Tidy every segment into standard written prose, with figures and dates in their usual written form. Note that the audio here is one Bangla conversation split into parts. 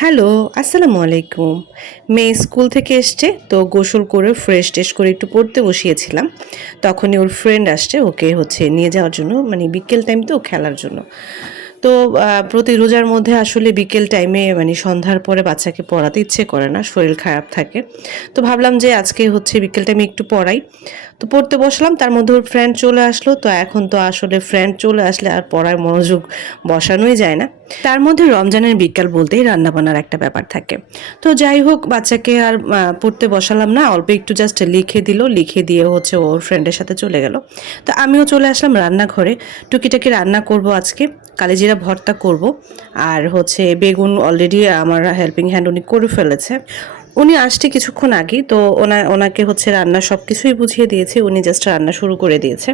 হ্যালো, আসসালামু আলাইকুম। মেয়ে স্কুল থেকে এসছে তো গোসল করে ফ্রেশ ট্রেশ করে একটু পড়তে বসিয়েছিলাম। তখনই ওর ফ্রেন্ড আসছে ওকে নিয়ে যাওয়ার জন্য, মানে বিকেল টাইম তো খেলার জন্য। তো প্রতি রোজার মধ্যে আসলে বিকেল টাইমে মানে সন্ধ্যার পরে বাচ্চাকে পড়াতে ইচ্ছে করে না, শরীর খারাপ থাকে। তো ভাবলাম যে আজকে বিকেল টাইমে একটু পড়াই। তো পড়তে বসলাম, তার মধ্যে ওর ফ্রেন্ড চলে আসলো। তো এখন তো আসলে ফ্রেন্ড চলে আসলে আর পড়ায় মনোযোগ বসানোই যায় না। তার মধ্যে রমজানের বিকাল বলতেই রান্নাবান্নার একটা ব্যাপার থাকে। তো যাই হোক, বাচ্চাকে আর পড়তে বসালাম না, অল্প একটু জাস্ট লিখে দিল, লিখে দিয়ে ওর ফ্রেন্ডের সাথে চলে গেল। তো আমিও চলে আসলাম রান্নাঘরে। টুকিটাকি রান্না করব আজকে, কালিজিরা ভর্তা করব। আর বেগুন অলরেডি আমার হেল্পিং হ্যান্ড উনি করে ফেলেছে। উনি আসছে কিছুক্ষণ আগেই, তো ওনাকে রান্না সব কিছুই বুঝিয়ে দিয়েছি, উনি জাস্ট রান্না শুরু করে দিয়েছে।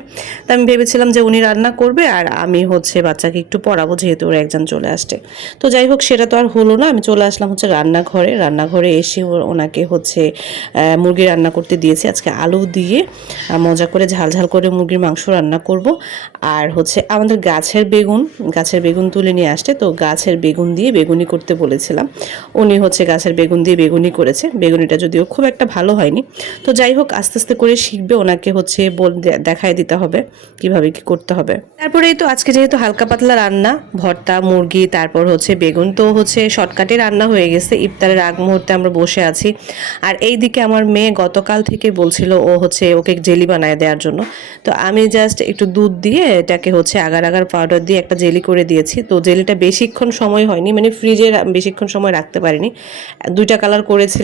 তো আমি ভেবেছিলাম যে উনি রান্না করবে আর আমি বাচ্চাকে একটু পড়াবো, যেহেতু ওর একজন চলে আসছে। তো যাই হোক, সেটা তো আর হলো না। আমি চলে আসলাম রান্নাঘরে এসে ওনাকে মুরগি রান্না করতে দিয়েছি। আজকে আলু দিয়ে মজা করে ঝাল ঝাল করে মুরগির মাংস রান্না করব। আর আমাদের গাছের বেগুন তুলে নিয়ে আসছে, তো গাছের বেগুন দিয়ে বেগুনি করতে বলেছিলাম। উনি গাছের বেগুন দিয়ে বেগুনি করেছে। বেগুনিটা যদিও খুব একটা ভালো হয়নি। তো যাই হোক, আস্তে আস্তে করে শিখবে, ওনাকে দেখায় দিতে হবে কিভাবে কি করতে হবে। তারপরেই তো আজকে যেহেতু হালকা পাতলা রান্না, ভর্তা, মুরগি, তারপর বেগুন, তো শর্টকাটে রান্না হয়ে গেছে। ইফতারের আগ মুহূর্তে আমরা বসে আছি। আর এইদিকে আমার মেয়ে গতকাল থেকে বলছিল ওকে জেলি বানায় দেওয়ার জন্য। তো আমি জাস্ট একটু দুধ দিয়ে এটাকে আগার আগার পাউডার দিয়ে একটা জেলি করে দিয়েছি। তো জেলিটা বেশিক্ষণ সময় হয়নি, মানে ফ্রিজে বেশিক্ষণ সময় রাখতে পারিনি। দুইটা কালার করেছিলাম,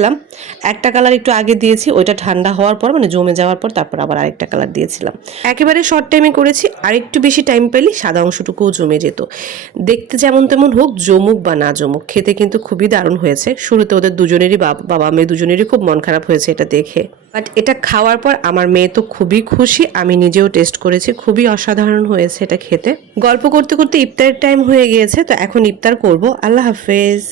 একটা কালার একটু আগে দিয়েছি, ওইটা ঠান্ডা হওয়ার পর মানে জমে যাওয়ার পর তারপর আবার আরেকটা কালার দিয়েছিলাম। একেবারে শর্ট টাইমে করেছি, আর একটু বেশি টাইম পেলে সাদা অংশটুকুও জমে যেত। দেখতে যেমন তেমন হোক, জমুক বা না জমুক, খেতে কিন্তু খুবই দারুণ হয়েছে। শুরুতে ওদের দুজনেরই বাবা মেয়ে দুজনেরই খুব মন খারাপ হয়েছে এটা দেখে, বাট এটা খাওয়ার পর আমার মেয়ে তো খুবই খুশি। আমি নিজেও টেস্ট করেছি, খুবই অসাধারণ হয়েছে এটা খেতে। গল্প করতে করতে ইফতারের টাইম হয়ে গিয়েছে, তো এখন ইফতার করব। আল্লাহ হাফেজ।